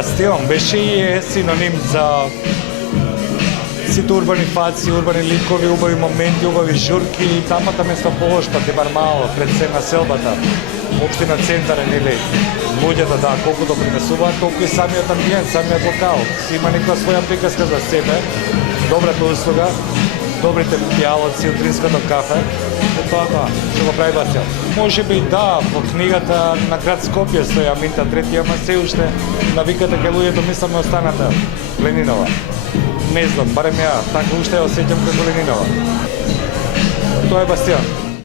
Бастион беше и е синоним за сите урбани фаци, урбани ликови, убави моменти, убави журки и тамата место пошта, те бар мало, пред се населбата, општина центар, нели, луѓето да, колку допринесуваат, толку и самиот амбиент, самиот локал, си има некоја своја приказка за себе, добрата услуга, добрите пијалоци, утринското кафе, и тоа, што го прави Бастион. Може би да, во книгата на град Скопје стои Аминта трети, ама се уште навиката кај луѓето мислам останата Ленинова. Не знам, барем ја, така уште ја осеќам како Ленинова. Тоа е Бастион.